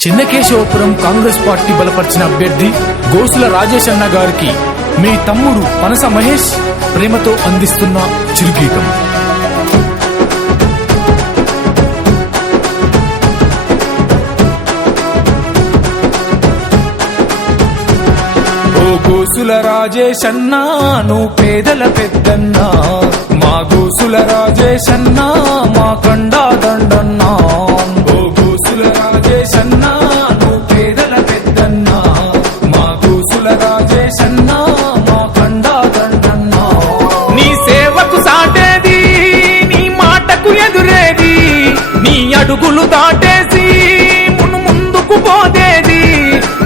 చిన్నకేశవపురం Congress party బలపరిచిన అభ్యర్థి గోసుల రాజేష్ అన్న గారికి మీ తమ్ముడు పనస మహేష్ ప్రేమతో అందిస్తున్న చిరుగీతం. గోసుల రాజేష్ అన్నా నువ్వు పేదల పెద్దన్నా. మా గోసుల రాజేష్ అన్నా మా అడుగులు దాటేసి మును ముందుకు పోదేది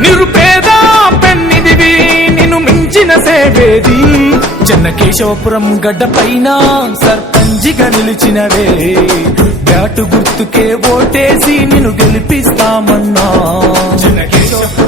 నిరుపేద పెన్నిదివి నిన్ను మించిన సేవేది. చెన్నకేశవపురం గడ్డ పైన సర్పంచిగా నిలిచినవే. బ్యాటు గుర్తుకే ఓటేసి నిన్ను గెలిపిస్తామన్నా. చెన్నకేశవపురం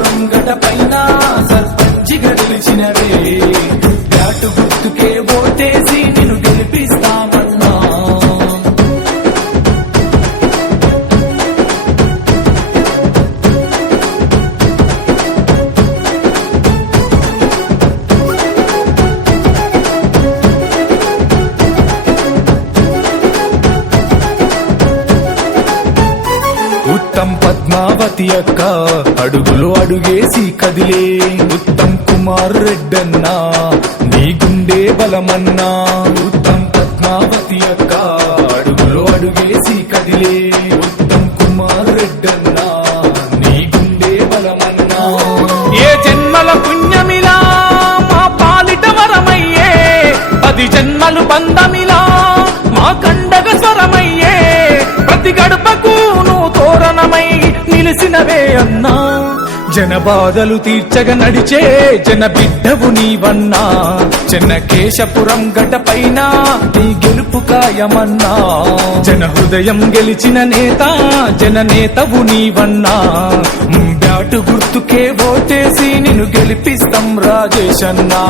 ఉత్తమ్ పద్మావతి అక్క అడుగులు అడుగేసి కదిలే. ఉత్తం కుమార్ రెడ్డన్నా నీ గుండె బలమన్నా. ఉత్తం పద్మావతి అక్క అడుగులు అడుగేసి కదిలే. అన్నా. జన బాధలు తీర్చగ నడిచే జన బిడ్డవు నీవన్నా. చిన్న కేశపురం గటపైన నీ గెలుపు కాయమన్నా జన హృదయం గెలిచిన నేత జన నేతవు నీవన్నా. బ్యాటు గుర్తుకే ఓటేసి నిన్ను గెలిపిస్తాం రాజేషన్నా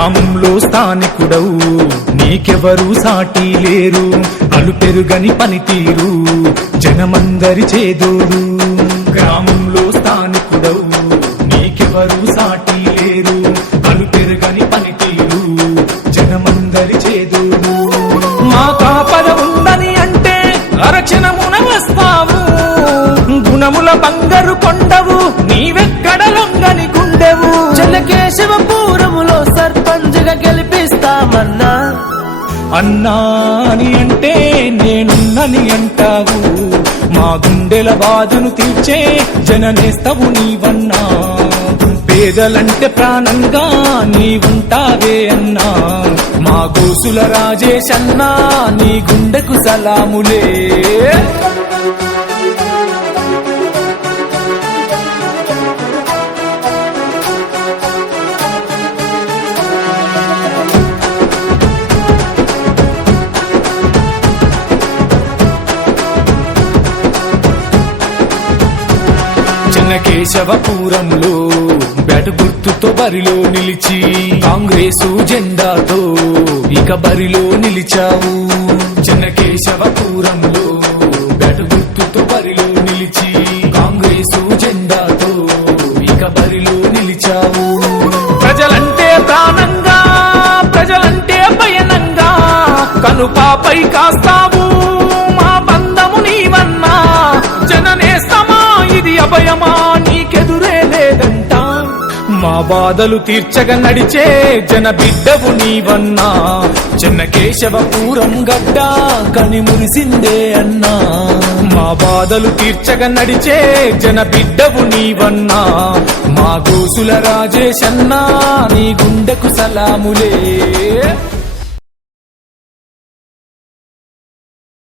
గ్రామంలో స్థానికుడవు. నీకెవరు సాటి లేరు. అలు పెరుగని పనితీరు. జనమందరి చేదోడు. గ్రామంలో స్థానికుడవు. నీకెవరు సాటి లేరు. అలు పెరుగని పనితీరు. జనమందరి చేదోడు. మా కాపద ఉందని అంటే అరక్షణమున వస్తావు. గుణముల బంగారు కొండ అన్నాని అంటే నేనున్నని అంటావు. మా గుండెల బాధను తీర్చే జననేస్తవు నీవన్నా. పేదలంటే ప్రాణంగా నీవుంటావే అన్నా. మా గోసుల రాజేష్ అన్నా నీ గుండెకు సలాములే. కేశవపురంలో బ్యాటు గుర్తుతో బరిలో నిలిచి కాంగ్రెసు జెండాతో ఇక బరిలో నిలిచావు. చెన్నకేశవపురంలో బ్యాటు గుర్తుతో బరిలో నిలిచి కాంగ్రెసు జెండాతో ఇక బరిలో నిలిచావు. ప్రజలంటే ప్రాణంగా ప్రజలంటే భయనంగా కనుపాపై కాస్తావు. మా బంధము నీవన్నా జననేస్తమా ఇది అభయమా? మా బాధలు తీర్చగ నడిచే జన బిడ్డవు నీవన్నా. చిన్న కేశవపురం గడ్డ కని మురిసిందే అన్నా. మా బాధలు తీర్చగ నడిచే జన బిడ్డవు నీవన్నా. మా గోసుల రాజేష్ అన్నా నీ గుండెకు సలాములే.